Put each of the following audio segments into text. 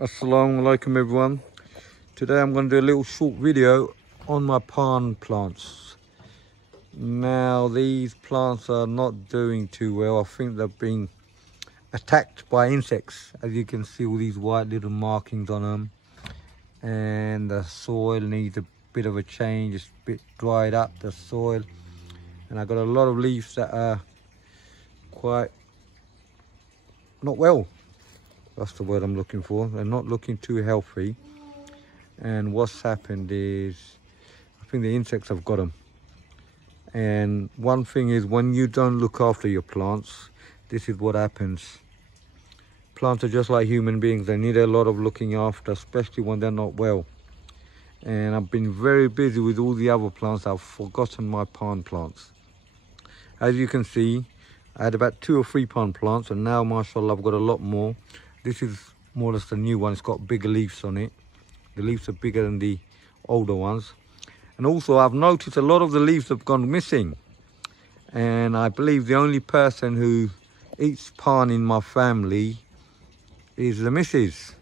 Assalamu alaikum everyone. Today I'm going to do a little short video on my Paan plants. Now these plants are not doing too well. I think they're being attacked by insects. As you can see, all these white little markings on them. And the soil needs a bit of a change. It's a bit dried up, the soil. And I've got a lot of leaves that are quite not well. That's the word I'm looking for. They're not looking too healthy. And what's happened is, I think the insects have got them. And one thing is, when you don't look after your plants, this is what happens. Plants are just like human beings. They need a lot of looking after, especially when they're not well. And I've been very busy with all the other plants. I've forgotten my Paan plants. As you can see, I had about 2 or 3 Paan plants, and now, mashallah, I've got a lot more. This is more or less the new one. It's got bigger leaves on it. The leaves are bigger than the older ones. And also I've noticed a lot of the leaves have gone missing. And I believe the only person who eats Paan in my family is the missus.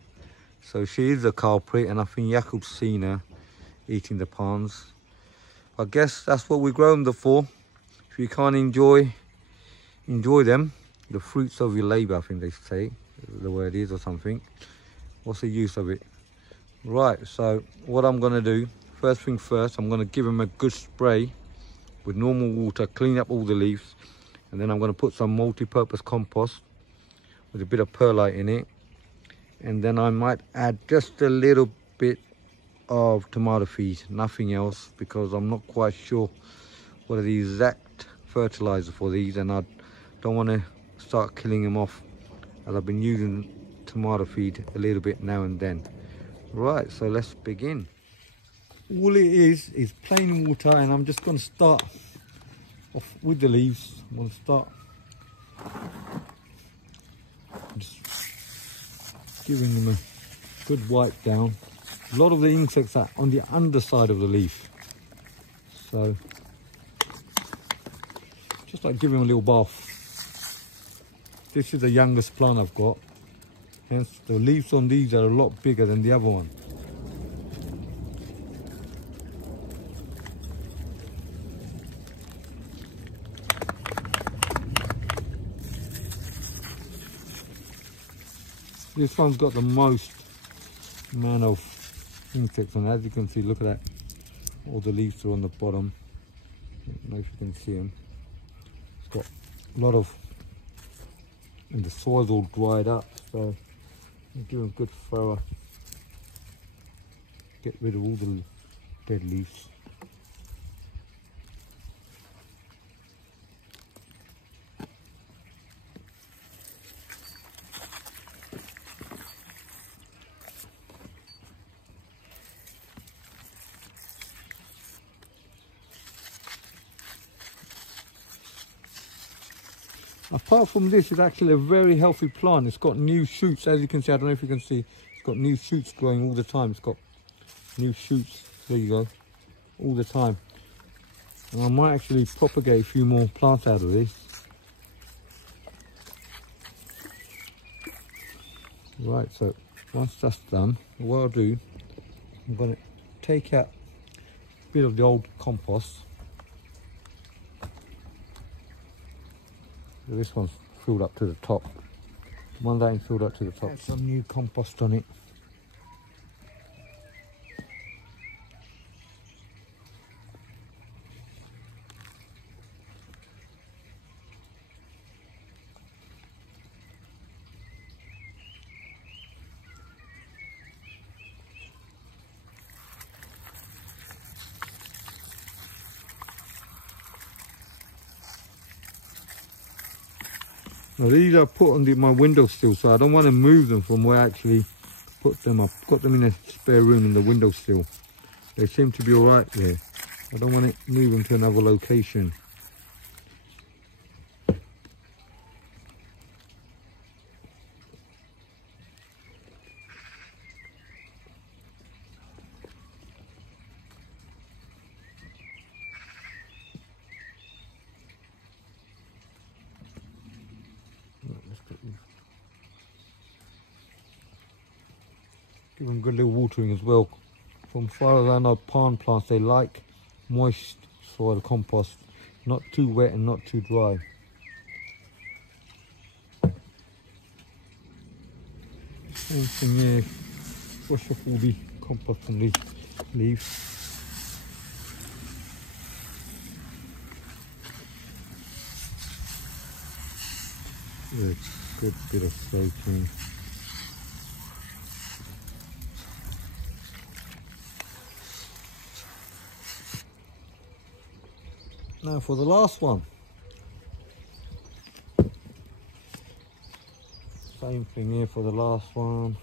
So she is the culprit, and I think Yakub's seen her eating the Paans. I guess that's what we grow them for. If you can't enjoy them, the fruits of your labour, I think they say, the way it is or something. What's the use of it? Right, so what I'm going to do, first thing first, I'm going to give them a good spray with normal water, clean up all the leaves, and then I'm going to put some multi-purpose compost with a bit of perlite in it, and then I might add just a little bit of tomato feed, nothing else, because I'm not quite sure what are the exact fertilizer for these, and I don't want to start killing them off, as I've been using tomato feed a little bit now and then. Right, so let's begin. All it is plain water, and I'm just going to start off with the leaves. I'm going to start just giving them a good wipe down. A lot of the insects are on the underside of the leaf, so just like giving them a little bath. This is the youngest plant I've got, hence the leaves on these are a lot bigger than the other one. This one's got the most amount of insects on it. As you can see, look at that. All the leaves are on the bottom. I don't know if you can see them. It's got a lot of, and the soil's all dried up, so I'll give them a good thorough. Get rid of all the dead leaves. Apart from this, it's actually a very healthy plant. It's got new shoots, as you can see. I don't know if you can see. It's got new shoots growing all the time. It's got new shoots. There you go, all the time. And I might actually propagate a few more plants out of this. Right, so once that's done, what I'll do, I'm going to take out a bit of the old compost. This one's filled up to the top. One that ain't filled up to the top. Add some new compost on it. Now these are put on my windowsill, so I don't want to move them from where I actually put them. I've got them in a spare room in the windowsill. They seem to be alright there. I don't want to move them to another location. Give them a good little watering as well. From far as I know, palm plants, they like moist soil compost, not too wet and not too dry. Same thing here, wash off all the compost from these leaves. Yeah, good bit of soaking. Now for the last one. Same thing here for the last one.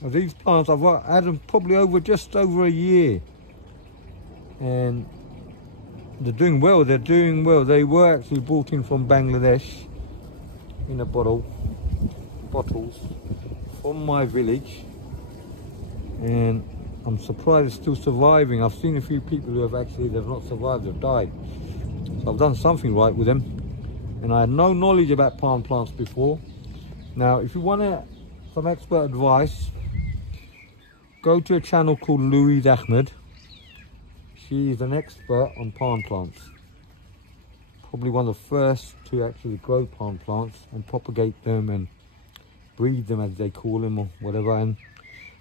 Now these plants, I've had them probably just over a year, and they're doing well. They're doing well. They were actually brought in from Bangladesh in a bottles from my village, and I'm surprised they're still surviving. I've seen a few people who have actually, they've not survived, they've died. So I've done something right with them, and I had no knowledge about palm plants before. Now, if you want some expert advice, go to a channel called Louise Ahmed. She is an expert on palm plants. Probably one of the first to actually grow palm plants and propagate them and breed them, as they call them, or whatever. And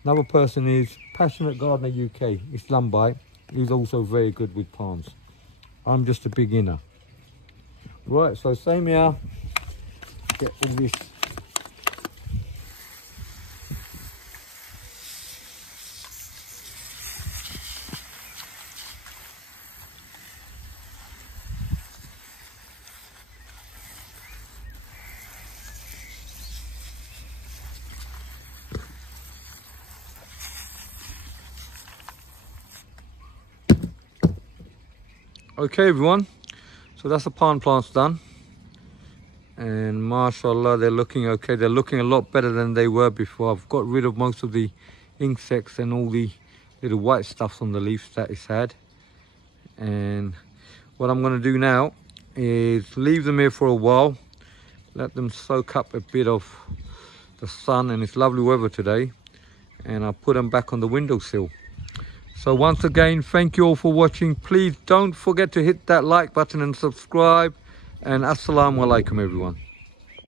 another person is Passionate Gardener UK, Islam Bai. He's also very good with palms. I'm just a beginner. Right, so same here. Get all this. Okay everyone, so that's the palm plants done, and mashallah, they're looking okay. They're looking a lot better than they were before. I've got rid of most of the insects and all the little white stuff on the leaves that it's had, and what I'm going to do now is leave them here for a while, let them soak up a bit of the sun, and it's lovely weather today, and I'll put them back on the windowsill. So once again, thank you all for watching. Please don't forget to hit that like button and subscribe. And assalamu alaikum everyone.